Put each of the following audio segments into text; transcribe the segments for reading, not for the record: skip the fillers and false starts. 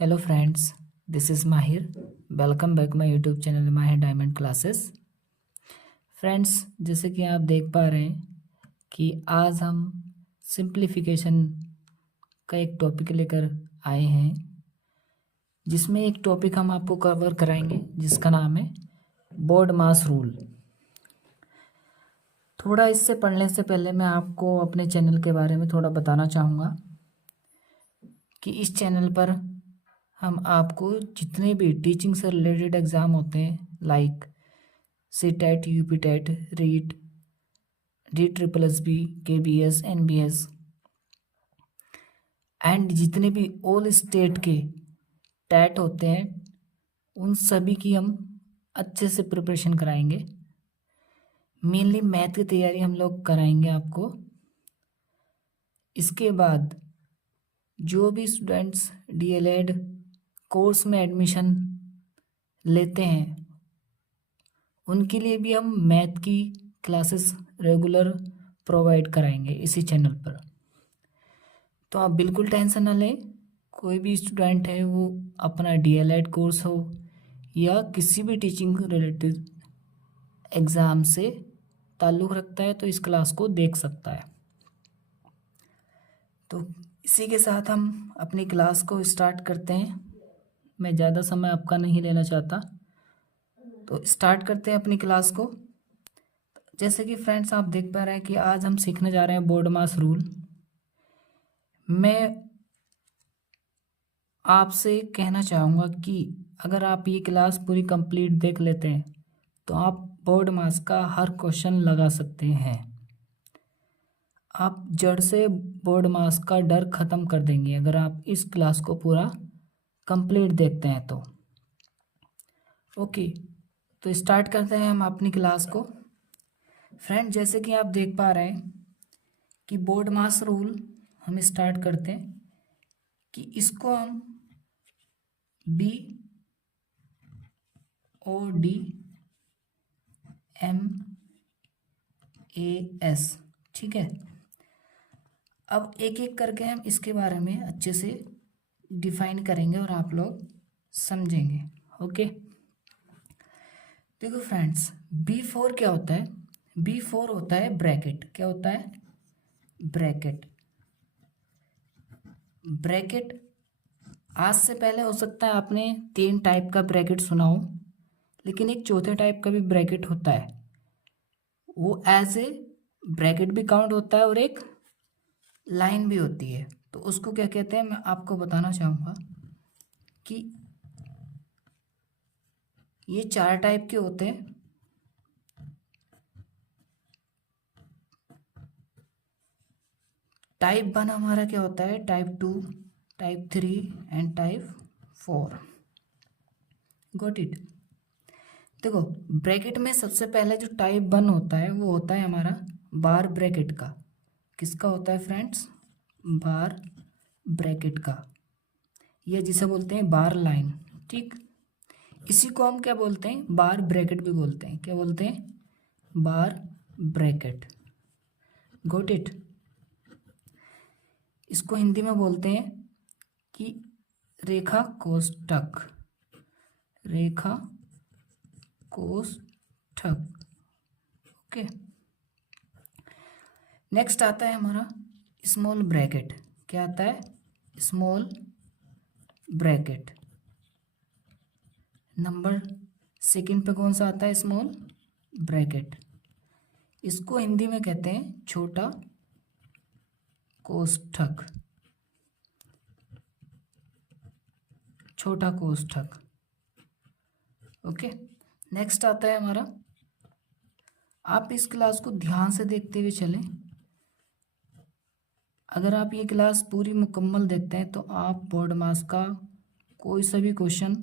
Hello friends, this is माहिर। Welcome back my YouTube channel माहिर diamond classes. Friends, जैसे कि आप देख पा रहे हैं कि आज हम सिंप्लीफिकेशन का एक टॉपिक लेकर आए हैं, जिसमें एक टॉपिक हम आपको कवर कराएंगे जिसका नाम है बोर्ड मास रूल। थोड़ा इससे पढ़ने से पहले मैं आपको अपने चैनल के बारे में थोड़ा बताना चाहूँगा कि इस चैनल पर हम आपको जितने भी टीचिंग से रिलेटेड एग्ज़ाम होते हैं like CTET, UPTET, REET, DSSS, KBS, NBS and जितने भी ऑल स्टेट के टैट होते हैं उन सभी की हम अच्छे से प्रिपरेशन कराएंगे। मेनली मैथ की तैयारी हम लोग कराएंगे आपको। इसके बाद जो भी स्टूडेंट्स DLED कोर्स में एडमिशन लेते हैं उनके लिए भी हम मैथ की क्लासेस रेगुलर प्रोवाइड कराएंगे इसी चैनल पर। तो आप बिल्कुल टेंशन ना लें। कोई भी स्टूडेंट है वो अपना DLED कोर्स हो या किसी भी टीचिंग रिलेटेड एग्ज़ाम से ताल्लुक़ रखता है तो इस क्लास को देख सकता है। तो इसी के साथ हम अपनी क्लास को स्टार्ट करते हैं। मैं ज़्यादा समय आपका नहीं लेना चाहता, तो स्टार्ट करते हैं अपनी क्लास को। जैसे कि फ्रेंड्स आप देख पा रहे हैं कि आज हम सीखने जा रहे हैं बोर्ड मास रूल। मैं आपसे कहना चाहूँगा कि अगर आप ये क्लास पूरी कंप्लीट देख लेते हैं तो आप बोर्ड मास का हर क्वेश्चन लगा सकते हैं। आप जड़ से बोर्ड मास का डर ख़त्म कर देंगे अगर आप इस क्लास को पूरा कंप्लीट देखते हैं तो। ओके, तो स्टार्ट करते हैं हम अपनी क्लास को। फ्रेंड, जैसे कि आप देख पा रहे हैं कि बोर्ड मास रूल हम स्टार्ट करते हैं कि इसको हम BODMAS, ठीक है। अब एक एक करके हम इसके बारे में अच्छे से डिफाइन करेंगे और आप लोग समझेंगे। ओके, देखो फ्रेंड्स, B4 क्या होता है? B4 होता है ब्रैकेट। क्या होता है? ब्रैकेट। ब्रैकेट आज से पहले हो सकता है आपने 3 टाइप का ब्रैकेट सुना हो, लेकिन एक चौथे टाइप का भी ब्रैकेट होता है। वो एज ए ब्रैकेट भी काउंट होता है और एक लाइन भी होती है। तो उसको क्या कहते हैं मैं आपको बताना चाहूँगा कि ये 4 टाइप के होते हैं। टाइप 1 हमारा क्या होता है? Type 2, type 3 and type 4। Got it. देखो, ब्रैकेट में सबसे पहले जो टाइप 1 होता है वो होता है हमारा बार ब्रैकेट का। किसका होता है फ्रेंड्स? बार ब्रैकेट का, या जिसे बोलते हैं बार लाइन। ठीक, इसी को हम क्या बोलते हैं? बार ब्रैकेट भी बोलते हैं। क्या बोलते हैं? बार ब्रैकेट। Got it. इसको हिंदी में बोलते हैं कि रेखा कोष्ठक। रेखा कोष्ठक। ओके, नेक्स्ट आता है हमारा स्मॉल ब्रैकेट। क्या आता है? Small bracket. नंबर सेकंड पे कौन सा आता है? Small bracket. इसको हिंदी में कहते हैं छोटा कोष्ठक। छोटा कोष्ठक। ओके, नेक्स्ट आता है हमारा, आप इस क्लास को ध्यान से देखते हुए चलें। अगर आप ये क्लास पूरी मुकम्मल देखते हैं तो आप बोर्ड मास का कोई सा भी क्वेश्चन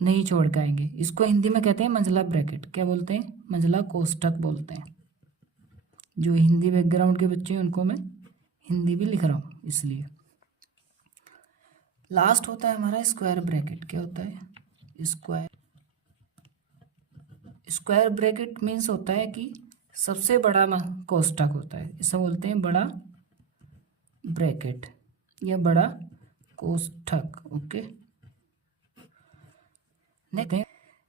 नहीं छोड़ के आएंगे। इसको हिंदी में कहते हैं मंझला ब्रैकेट। क्या बोलते हैं? मंझला कोष्ठक बोलते हैं। जो हिंदी बैकग्राउंड के बच्चे हैं उनको मैं हिंदी भी लिख रहा हूँ इसलिए। लास्ट होता है हमारा स्क्वायर ब्रैकेट। क्या होता है? स्क्वायर। स्क्वायर ब्रैकेट मीन्स होता है कि सबसे बड़ा कोष्ठक होता है, इसे बोलते हैं बड़ा ब्रैकेट या बड़ा कोष्ठक। ओके,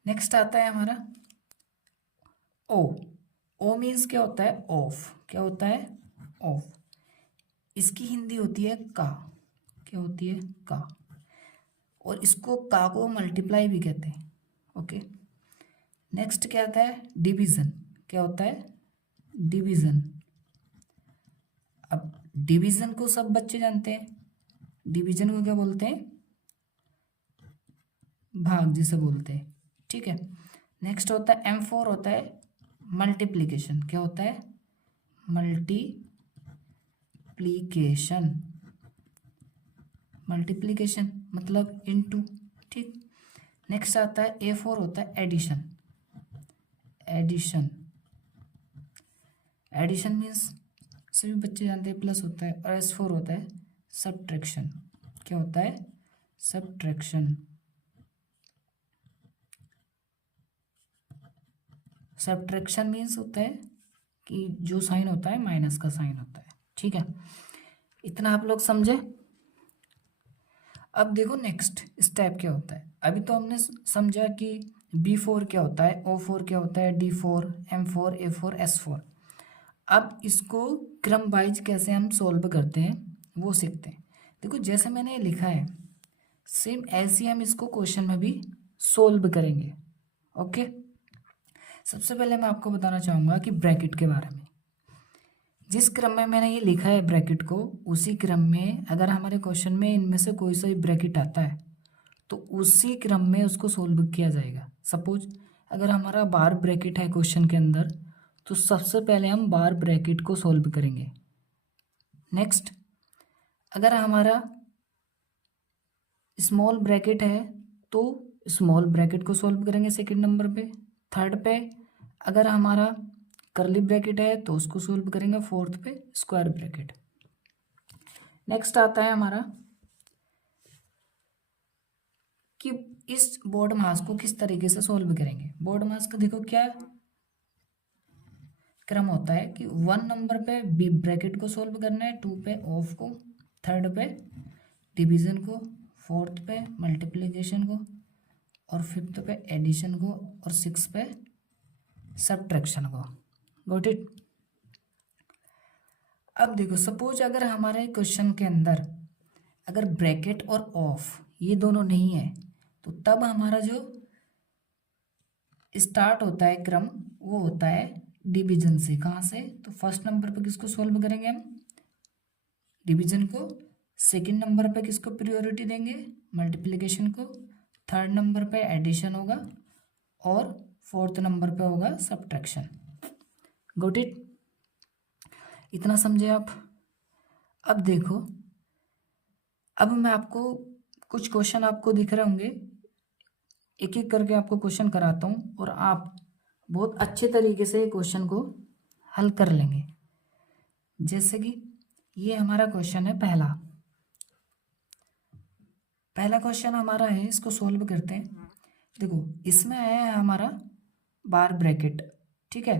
नेक्स्ट आता है हमारा ओ। ओ मीन्स क्या होता है? ऑफ। क्या होता है? ऑफ। इसकी हिंदी होती है का। क्या होती है? का। और इसको का को मल्टीप्लाई भी कहते हैं। ओके, नेक्स्ट क्या आता है? डिवीजन। क्या होता है? डिवीजन। अब डिवीजन को सब बच्चे जानते हैं। डिवीजन को क्या बोलते हैं? भाग जिसे बोलते हैं। ठीक है, नेक्स्ट होता है M4 होता है मल्टीप्लीकेशन। क्या होता है? मल्टीप्लीकेशन। मल्टीप्लीकेशन मतलब इनटू। ठीक, नेक्स्ट आता है A4 होता है एडिशन। एडिशन। एडिशन मीन्स सभी बच्चे जानते हैं प्लस होता है। और S4 होता है सब्ट्रैक्शन। क्या होता है? सब्ट्रैक्शन। सब्ट्रैक्शन मीन्स होता है कि जो साइन होता है माइनस का साइन होता है। ठीक है, इतना आप लोग समझे। अब देखो नेक्स्ट स्टेप क्या होता है। अभी तो हमने समझा कि B4 क्या होता है, O4 क्या होता है, D4, M4, A4, S4। अब इसको क्रम वाइज कैसे हम सोल्व करते हैं वो सीखते हैं। देखो जैसे मैंने ये लिखा है सेम ऐसे ही हम इसको क्वेश्चन में भी सोल्व करेंगे। ओके, सबसे पहले मैं आपको बताना चाहूँगा कि ब्रैकेट के बारे में। जिस क्रम में मैंने ये लिखा है ब्रैकेट को, उसी क्रम में अगर हमारे क्वेश्चन में इनमें से कोई सा भी ब्रैकेट आता है तो उसी क्रम में उसको सोल्व किया जाएगा। सपोज अगर हमारा बार ब्रैकेट है क्वेश्चन के अंदर, तो सबसे पहले हम बार ब्रैकेट को सोल्व करेंगे। नेक्स्ट अगर हमारा स्मॉल ब्रैकेट है तो स्मॉल ब्रैकेट को सोल्व करेंगे सेकंड नंबर पे। थर्ड पे अगर हमारा करली ब्रैकेट है तो उसको सोल्व करेंगे। फोर्थ पे स्क्वायर ब्रैकेट। नेक्स्ट आता है हमारा कि इस बोर्ड मास को किस तरीके से सोल्व करेंगे। बोर्ड मास का देखो क्या क्रम होता है कि 1 नंबर पे बी ब्रैकेट को सोल्व करना है, 2 पे ऑफ को, थर्ड पे डिवीजन को, फोर्थ पे मल्टीप्लिकेशन को, और फिफ्थ पे एडिशन को, और 6 पे सब्ट्रैक्शन को। Got it. अब देखो सपोज अगर हमारे क्वेश्चन के अंदर अगर ब्रैकेट और ऑफ ये दोनों नहीं है तो तब हमारा जो स्टार्ट होता है क्रम वो होता है डिवीजन से। कहाँ से? तो फर्स्ट नंबर पे किसको सोल्व करेंगे हम? डिवीजन को। सेकंड नंबर पे किसको प्रायोरिटी देंगे? मल्टीप्लिकेशन को। थर्ड नंबर पे एडिशन होगा और फोर्थ नंबर पे होगा सब्ट्रैक्शन। Got it. इतना समझे आप? अब देखो, अब मैं आपको कुछ क्वेश्चन आपको दिख रहे होंगे, एक एक करके आपको क्वेश्चन कराता हूँ और आप बहुत अच्छे तरीके से क्वेश्चन को हल कर लेंगे। जैसे कि ये हमारा क्वेश्चन है पहला क्वेश्चन हमारा है, इसको सोल्व करते हैं। देखो इसमें आया है हमारा बार ब्रैकेट। ठीक है,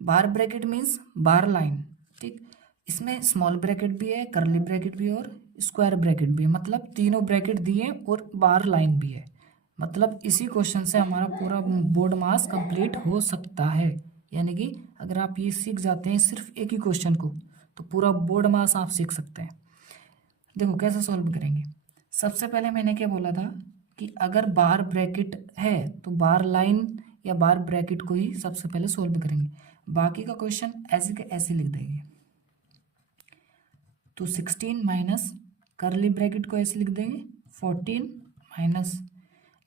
बार ब्रैकेट मीन्स बार लाइन। ठीक, इसमें स्मॉल ब्रैकेट भी है, करली ब्रैकेट भी है और स्क्वायर ब्रैकेट भी है। मतलब तीनों ब्रैकेट दिए और बार लाइन भी है। मतलब इसी क्वेश्चन से हमारा पूरा बोर्ड मास कंप्लीट हो सकता है। यानी कि अगर आप ये सीख जाते हैं सिर्फ एक ही क्वेश्चन को तो पूरा बोर्ड मास आप सीख सकते हैं। देखो कैसे सॉल्व करेंगे। सबसे पहले मैंने क्या बोला था कि अगर बार ब्रैकेट है तो बार लाइन या बार ब्रैकेट को ही सबसे पहले सॉल्व करेंगे। बाकी का क्वेश्चन ऐसे के ऐसे लिख देंगे। तो 16 माइनस करली ब्रैकेट को ऐसे लिख देंगे 14 माइनस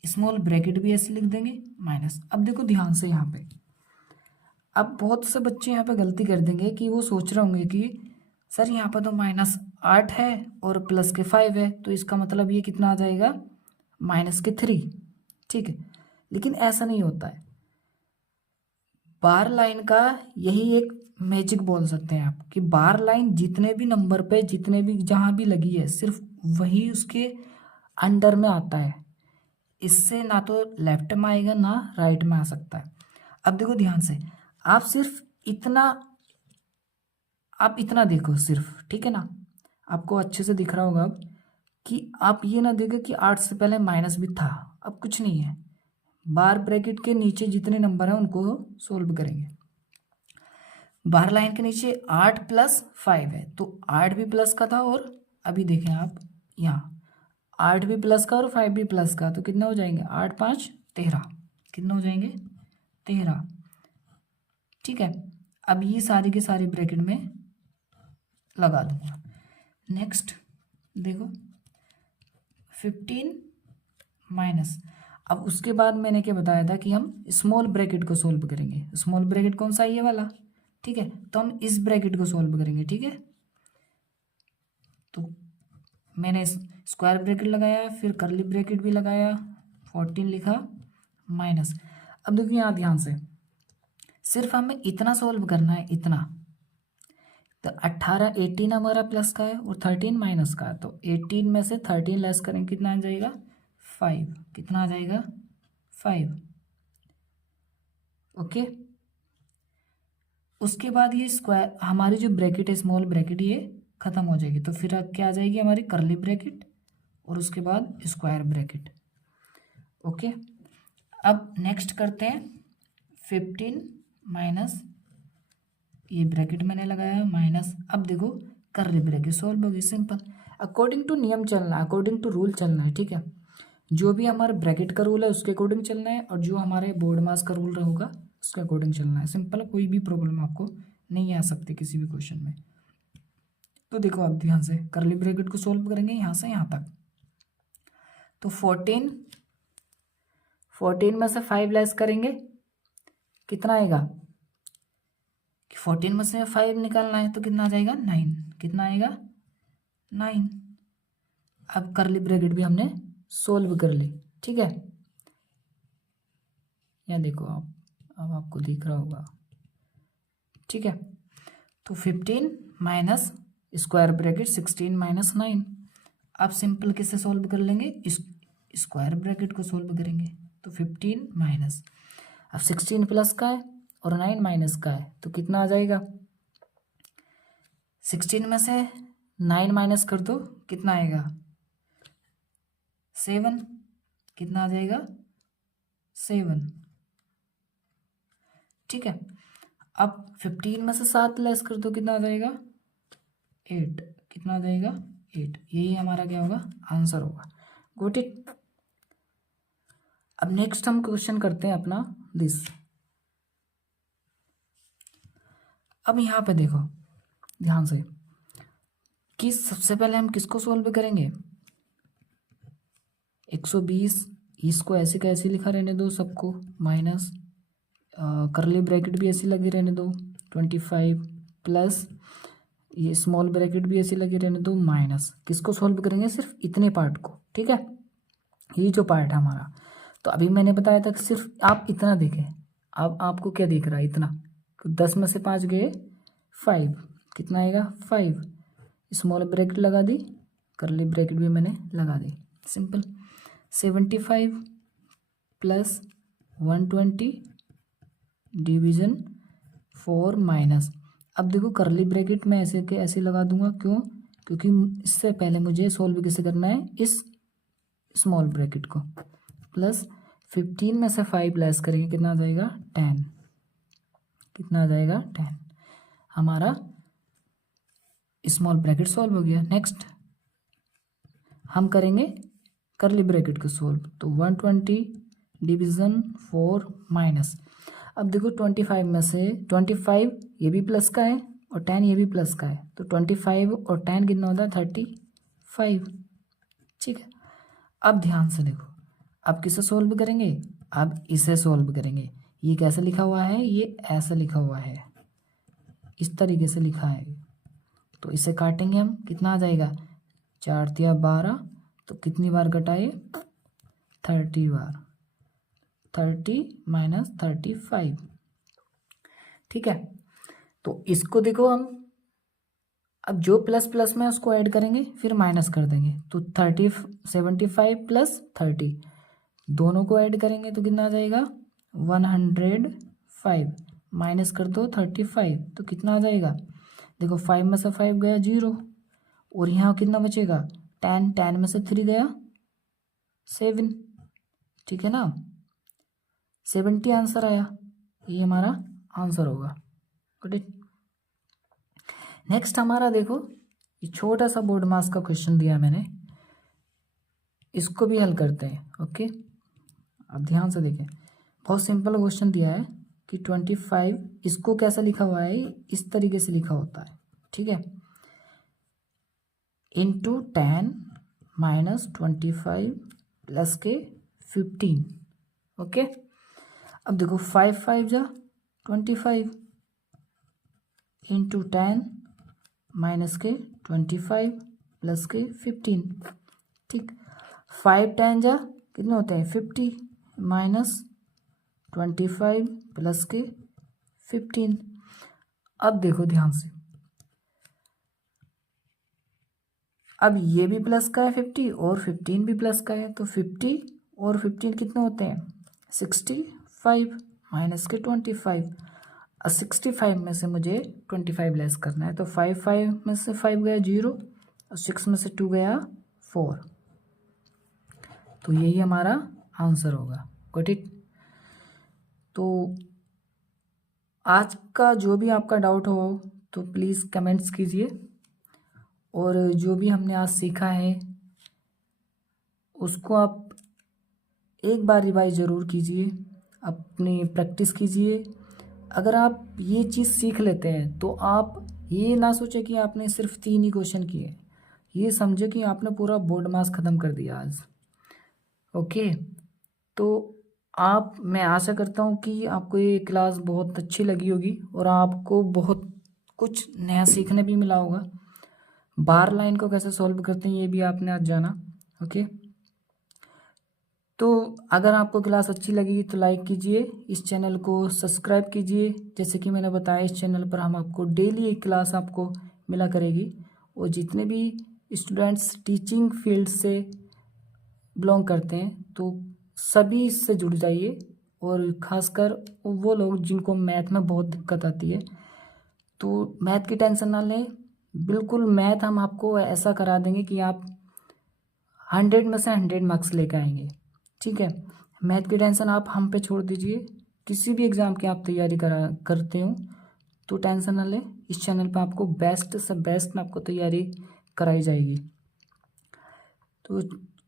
स्मॉल ब्रैकेट भी ऐसे लिख देंगे माइनस। अब देखो ध्यान से यहाँ पे, अब बहुत से बच्चे यहाँ पे गलती कर देंगे कि वो सोच रहे होंगे कि सर यहाँ पर तो -8 है और प्लस के 5 है तो इसका मतलब ये कितना आ जाएगा -3। ठीक है, लेकिन ऐसा नहीं होता है। बार लाइन का यही एक मैजिक बोल सकते हैं आप कि बार लाइन जितने भी नंबर पे जितने भी जहाँ भी लगी है सिर्फ वही उसके अंडर में आता है। इससे ना तो लेफ्ट में आएगा ना राइट में आ सकता है। अब देखो ध्यान से, आप सिर्फ इतना आप इतना देखो सिर्फ। ठीक है ना, आपको अच्छे से दिख रहा होगा अब कि आप ये ना देखें कि 8 से पहले माइनस भी था, अब कुछ नहीं है, बार ब्रैकेट के नीचे जितने नंबर हैं उनको सोल्व करेंगे। बाहर लाइन के नीचे 8 + 5 है, तो 8 भी प्लस का था, और अभी देखें आप यहाँ 8 भी प्लस का और 5 भी प्लस का, तो कितना हो जाएंगे 8 × 5 = 13, कितना हो जाएंगे 13। ठीक है, अब ये सारी के सारी ब्रैकेट में लगा दूंगा। नेक्स्ट देखो 15 माइनस, अब उसके बाद मैंने क्या बताया था कि हम स्मॉल ब्रैकेट को सोल्व करेंगे। स्मॉल ब्रैकेट कौन सा है, ये वाला, ठीक है, तो हम इस ब्रैकेट को सोल्व करेंगे। ठीक है, तो मैंने स्क्वायर ब्रैकेट लगाया, फिर करली ब्रैकेट भी लगाया, 14 लिखा माइनस। अब देखिए यहाँ ध्यान से, सिर्फ हमें इतना सोल्व करना है, इतना, तो 18 हमारा प्लस का है और 13 माइनस का है, तो 18 में से 13 लेस करेंगे, कितना आ जाएगा 5, कितना आ जाएगा 5। ओके, उसके बाद ये स्क्वायर हमारी जो ब्रैकेट है स्मॉल ब्रैकेट ये खत्म हो जाएगी, तो फिर अब क्या आ जाएगी हमारी करली ब्रैकेट और उसके बाद स्क्वायर ब्रैकेट। ओके, अब नेक्स्ट करते हैं 15 माइनस, ये ब्रैकेट मैंने लगाया माइनस। अब देखो करली ब्रैकेट सॉल्व होगी, सिंपल, अकॉर्डिंग टू नियम चलना है, अकॉर्डिंग टू रूल चलना है। ठीक है, जो भी हमारे ब्रैकेट का रूल है उसके अकॉर्डिंग चलना है, और जो हमारे बोर्ड मास का रूल होगा उसके अकॉर्डिंग चलना है। सिंपल, कोई भी प्रॉब्लम आपको नहीं आ सकती किसी भी क्वेश्चन में। तो देखो आप ध्यान से करली ब्रैकेट को सोल्व करेंगे यहाँ से यहाँ तक, तो 14 में से 5 लेस करेंगे, कितना आएगा, 14 में से 5 निकालना है, तो कितना आ जाएगा 9, कितना आएगा 9। अब करली ब्रैकेट भी हमने सोल्व कर ली। ठीक है, या देखो आप, अब आपको दिख रहा होगा। ठीक है, तो 15 माइनस स्क्वायर ब्रैकेट 16 माइनस 9। अब सिंपल किससे सोल्व कर लेंगे, इस स्क्वायर ब्रैकेट को सोल्व करेंगे, तो 15 माइनस, अब 16 प्लस का है और 9 माइनस का है, तो कितना आ जाएगा, 16 में से 9 माइनस कर दो, कितना आएगा 7, कितना आ जाएगा 7। ठीक है, अब 15 में से 7 लेस कर दो, कितना आ जाएगा 8, कितना आ जाएगा 8। यही हमारा क्या होगा, आंसर होगा। Got it. अब नेक्स्ट हम क्वेश्चन करते हैं अपना दिस। अब यहाँ पे देखो ध्यान से कि सबसे पहले हम किसको सोल्व करेंगे, 120, इसको ऐसे का ऐसे लिखा रहने दो सबको, माइनस करली ब्रैकेट भी ऐसी लगी रहने दो 25, प्लस ये स्मॉल ब्रैकेट भी ऐसी लगी रहने दो, माइनस। किसको सोल्व करेंगे, सिर्फ इतने पार्ट को। ठीक है, ये जो पार्ट है हमारा, तो अभी मैंने बताया था कि सिर्फ आप इतना देखें। अब आपको क्या दिख रहा है, इतना, 10 में से 5 गए 5, कितना आएगा 5। स्मॉल ब्रैकेट लगा दी, करली ब्रैकेट भी मैंने लगा दी, सिंपल। 75 plus 120 division 4 minus. अब देखो करली ब्रैकेट में ऐसे के ऐसे लगा दूंगा, क्यों, क्योंकि इससे पहले मुझे सोल्व कैसे करना है, इस स्मॉल ब्रैकेट को, प्लस 15 में से 5 लेस करेंगे, कितना आ जाएगा 10, कितना आ जाएगा 10। हमारा स्मॉल ब्रैकेट सॉल्व हो गया। नेक्स्ट हम करेंगे करली ब्रैकेट को सोल्व, तो 120 डिवीजन 4 माइनस। अब देखो 25 में से 25 ये भी प्लस का है और 10 ये भी प्लस का है, तो 25 और 10 कितना होता है 35। ठीक है, अब ध्यान से देखो, अब किसे सोल्व करेंगे, अब इसे सोल्व करेंगे। ये कैसे लिखा हुआ है, ये ऐसा लिखा हुआ है, इस तरीके से लिखा है, तो इसे काटेंगे हम, कितना आ जाएगा 4 × 12, तो कितनी बार कटाए 30 बार, 30 माइनस 35। ठीक है, तो इसको देखो हम, अब जो प्लस प्लस में उसको ऐड करेंगे फिर माइनस कर देंगे, तो 75 प्लस 30 दोनों को ऐड करेंगे तो कितना आ जाएगा 105, माइनस कर दो 35, तो कितना आ जाएगा, देखो 5 में से 5 गया 0, और यहाँ कितना बचेगा 10, 10 में से 3 गया 7, ठीक है ना, 70 आंसर आया। ये हमारा आंसर होगा। Good it. नेक्स्ट हमारा देखो, ये छोटा सा बोर्ड मास का क्वेश्चन दिया मैंने, इसको भी हल करते हैं। ओके, अब ध्यान से देखें, बहुत सिंपल क्वेश्चन दिया है कि 25, इसको कैसा लिखा हुआ है, इस तरीके से लिखा होता है, ठीक है, इंटू 10 माइनस 25 प्लस के 15। ओके, अब देखो 5 5 जा 25 इंटू 10 माइनस के 25 प्लस के 15, ठीक। 5 10 जा कितने होते हैं 50 माइनस 25 प्लस के 15। अब देखो ध्यान से, अब ये भी प्लस का है 50 और 15 भी प्लस का है, तो 50 और 15 कितने होते हैं 65 माइनस के 25। 65 में से मुझे 25 लेस करना है, तो 5 में से 5 गया 0 और 6 में से 2 गया 4, तो यही हमारा आंसर होगा। Got it. तो आज का जो भी आपका डाउट हो तो प्लीज़ कमेंट्स कीजिए, और जो भी हमने आज सीखा है उसको आप एक बार रिवाइज ज़रूर कीजिए, अपनी प्रैक्टिस कीजिए। अगर आप ये चीज़ सीख लेते हैं तो आप ये ना सोचें कि आपने सिर्फ 3 ही क्वेश्चन किए, ये समझे कि आपने पूरा बोर्ड मास ख़त्म कर दिया आज। ओके, तो मैं आशा करता हूँ कि आपको ये क्लास बहुत अच्छी लगी होगी और आपको बहुत कुछ नया सीखने भी मिला होगा। बार लाइन को कैसे सॉल्व करते हैं ये भी आपने आज जाना। ओके, तो अगर आपको क्लास अच्छी लगी तो लाइक कीजिए, इस चैनल को सब्सक्राइब कीजिए। जैसे कि मैंने बताया, इस चैनल पर हम आपको डेली एक क्लास आपको मिला करेगी, और जितने भी स्टूडेंट्स टीचिंग फील्ड से बिलोंग करते हैं तो सभी इससे जुड़ जाइए, और ख़ासकर वो लोग जिनको मैथ में बहुत दिक्कत आती है तो मैथ की टेंशन ना लें। बिल्कुल मैथ हम आपको ऐसा करा देंगे कि आप 100 में से 100 मार्क्स लेकर आएंगे, ठीक है। मैथ की टेंशन आप हम पे छोड़ दीजिए, किसी भी एग्ज़ाम की आप तैयारी करते हो तो टेंशन ना लें, इस चैनल पर आपको बेस्ट से बेस्ट आपको तैयारी कराई जाएगी। तो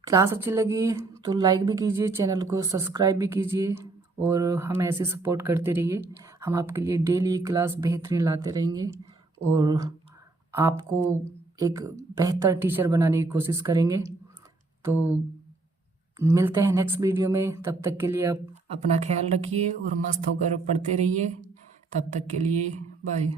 क्लास अच्छी लगी तो लाइक भी कीजिए, चैनल को सब्सक्राइब भी कीजिए, और हमें ऐसे सपोर्ट करते रहिए। हम आपके लिए डेली क्लास बेहतरीन लाते रहेंगे और आपको एक बेहतर टीचर बनाने की कोशिश करेंगे। तो मिलते हैं नेक्स्ट वीडियो में, तब तक के लिए आप अपना ख्याल रखिए और मस्त होकर पढ़ते रहिए। तब तक के लिए बाय।